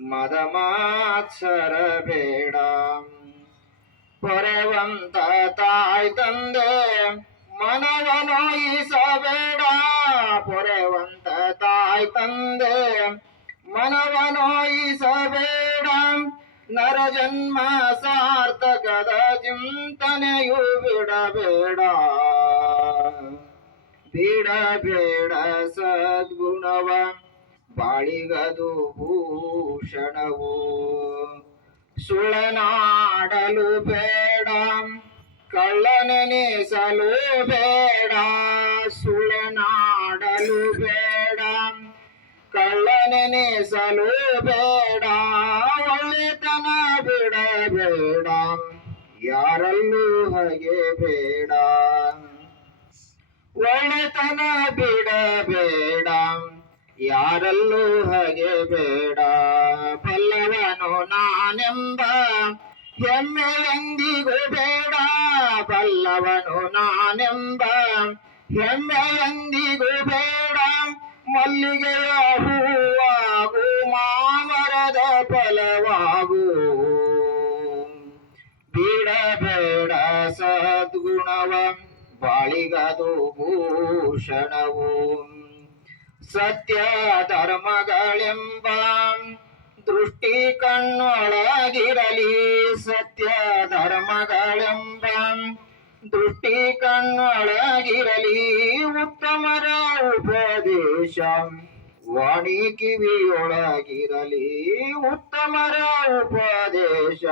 ಮದ ಮಾತ್ಸರ ಬೇಡ ಪೊರೆವಂತ ತಾಯಿ ತಂದೆ ಮನವ ನೋಯಿಸಬೇಡ ಪೊರೆವಂತ ತಾಯಿ ತಂದೆ ಮನವ ನೋಯಿಸಬೇಡ ನರ ಜನ್ಮ ಸಾರ್ಥಕದ ಚಿಂತನೆಯು ಬಿಡಬೇಡ. ಬಿಡಬೇಡ ಸದ್ಗುಣವ. ಬಾಳಿಗದು ಭೂಷಣವು ಸುಳನಾಡಲು ಬೇಡ ಕಳ್ಳನೆನಿಸಲು ಬೇಡ, ಸುಳನಾಡಲು ಬೇಡ ಕಳ್ಳನೆನಿಸಲು ಬೇಡ, ಒಳ್ಳೆತನ ಬಿಡಬೇಡ, ಯಾರಲ್ಲೂ ಹಾಗೆ ಬೇಡ. ಒಳ್ಳೆತನ ಬಿಡಬೇಡ. ಯಾರಲ್ಲೂ ಹಾಗೆ ಬೇಡ. ಬಲ್ಲವನು ನಾನೆಂಬ ಹೆಮ್ಮೆ ಎಂದಿಗೂ ಬೇಡ. ಬಲ್ಲವನು ನಾನೆಂಬ ಹೆಮ್ಮೆ ಎಂದಿಗೂ ಬೇಡ. ಮಲ್ಲಿಗೆಯ ಹೂವಾಗು, ಮಾಮರದ ಫಲವಾಗು. ಬಿಡಬೇಡ ಸದ್ಗುಣವ, ಬಾಳಿಗದು ಭೂಷಣವು. ಸತ್ಯ ಧರ್ಮಗಳೆಂಬ ದೃಷ್ಟಿ ಕಣ್ಣೊಳಗಿರಲಿ ಸತ್ಯ ಧರ್ಮಗಳೆಂಬ ದೃಷ್ಟಿ ಕಣ್ಣೊಳಗಿರಲಿ ಉತ್ತಮರ ಉಪದೇಶ. ವಾಣಿ ಕಿವಿಯೊಳಗಿರಲಿ ಉತ್ತಮರ ಉಪದೇಶ.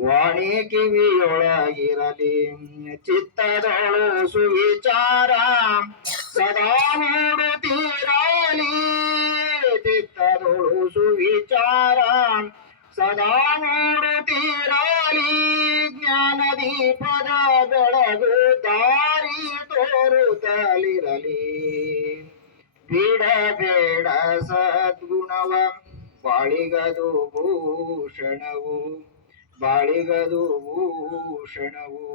ವಾಣಿ ಕಿವಿಯೊಳಗಿರಲಿ ಚಿತ್ತದೊಳು ಸುವಿಚಾರ. ಸದಾ ನೋಡುತ್ತೀರಾಲಿ ಜ್ಞಾನ ದೀಪದ ಬೆಳಗು ದಾರಿ ತೋರುತ್ತಲಿರಲಿ. ಬಿಡಬೇಡ ಸದ್ಗುಣವ ಬಾಳಿಗದು ಭೂಷಣವು ಬಾಳಿಗದು ಭೂಷಣವು.